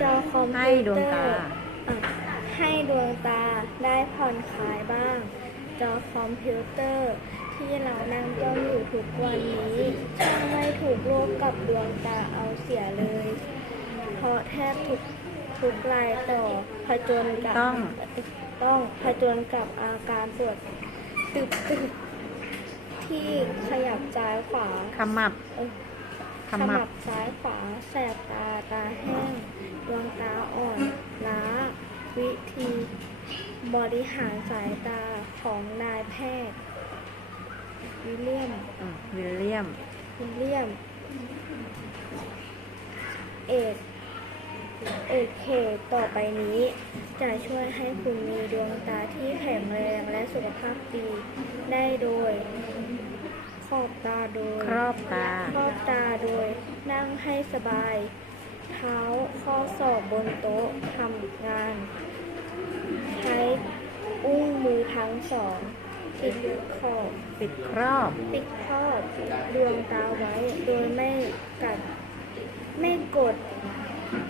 จอคอมให้พิวดวงเตอตาร์อะให้ดวงตาได้ผ่อนคลายบ้าง จอคอมพิวเตอร์ ที่เรานั่งจ้องอยู่ทุกวันนี้ช่างไม่ถูกโลกกับดวงตาเอาเสียเลย เพราะแทบทุกทุกรายต่อผจญกับต้อง ต้องผจญกับอาการปวดตึกตึกที่ขยับซ้ายขวา ขมับเอ้ยขขมัมับบซ้ายขวาแสบตาตาแห้ง ดวงตาอ่อนล้า วิธี บริหารสายตาของนายแพทย์ วิลเลียม อืมวิลเลียม วิลเลียม เอกเอกเคต่อไปนี้ จะช่วยให้คุณมีดวงตาที่แข็งแรงและสุขภาพดีได้โดยขอบตาโดยครอบตา ครอบตาโดย นั่งให้สบาย เท้าข้อศอกบนโต๊ะทำงาน ใช้อุ้งมือทั้งสองปิดขอบปิดครอบปิดครอบดวงตาไว้โดยไม่กัดไม่กด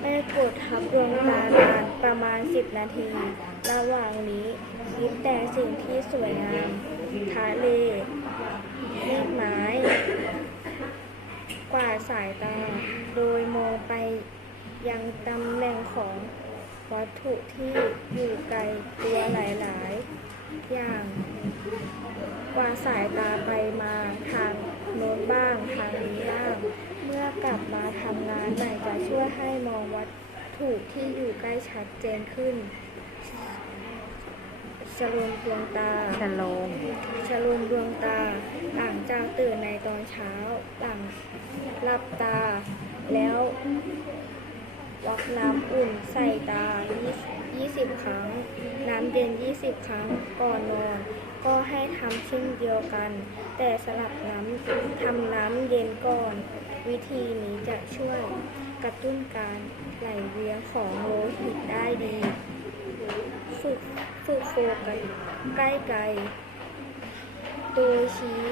ไม่กดทับดวงตานานประมาณ10นาที ระหว่างนี้คิดแต่สิ่งที่สวยงามทะเลเมฆไม้ กวาดสายตา โดยมองไปยังตำแหน่งของ วัตถุที่อยู่ไกลตัวหลายๆ อย่างกวาสายตาไปมาทางโน้นบ้างทางนี้บ้าง เมื่อกลับมาทำงานใหม่จะช่วยให้มองวัตถุที่อยู่ใกล้ชัดเจนขึ้นชะลมดวงตาชะลมชะลุมดวงตา หลังจากตื่นในตอนเช้าหลังหลับตา แล้ว วักน้ำอุ่นใส่ตา 20 ครั้ง น้ำเย็น 20 ครั้ง ก่อนนอน ก็ให้ทำเช่นเดียวกัน แต่สลับน้ำทำน้ำเย็นก่อน วิธีนี้จะช่วยกระตุ้นการไหลเวียนของโลหิตได้ดี ฝึกฝึกโฟกัสใกล้ไกลโดยชี้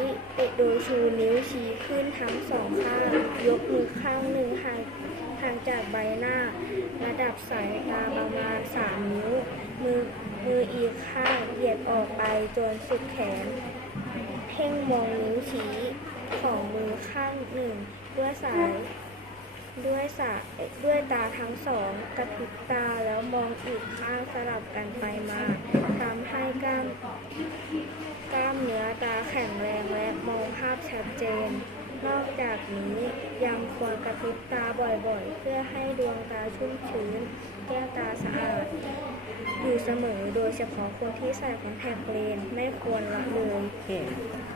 โดยชูนิ้วชี้ขึ้นทั้งสองข้าง ยกมือข้างหนึ่งห่าง ห่างจากใบหน้า ระดับสายตาประมาณ3นิ้ว มือมืออีกข้างเหยียดออกไปจนสุดแขน เพ่งมองนิ้วชี้ของมือข้างหนึ่งด้วยสายด้วยสายด้วยตาทั้งสองกระพริบตาแล้วมองอีกข้างสลับกันไปมาทำให้กล้ามกล้ามเนื้อตาแข็งแรงและมองภาพชัดเจน นอกจากนี้ยังควรกระพริบตาบ่อยๆ เพื่อให้ดวงตาชุ่มชื้น แก้วตาสะอาด อยู่เสมอโดยเฉพาะคนที่ใส่คอนแทคเลนส์ไม่ควรละเลย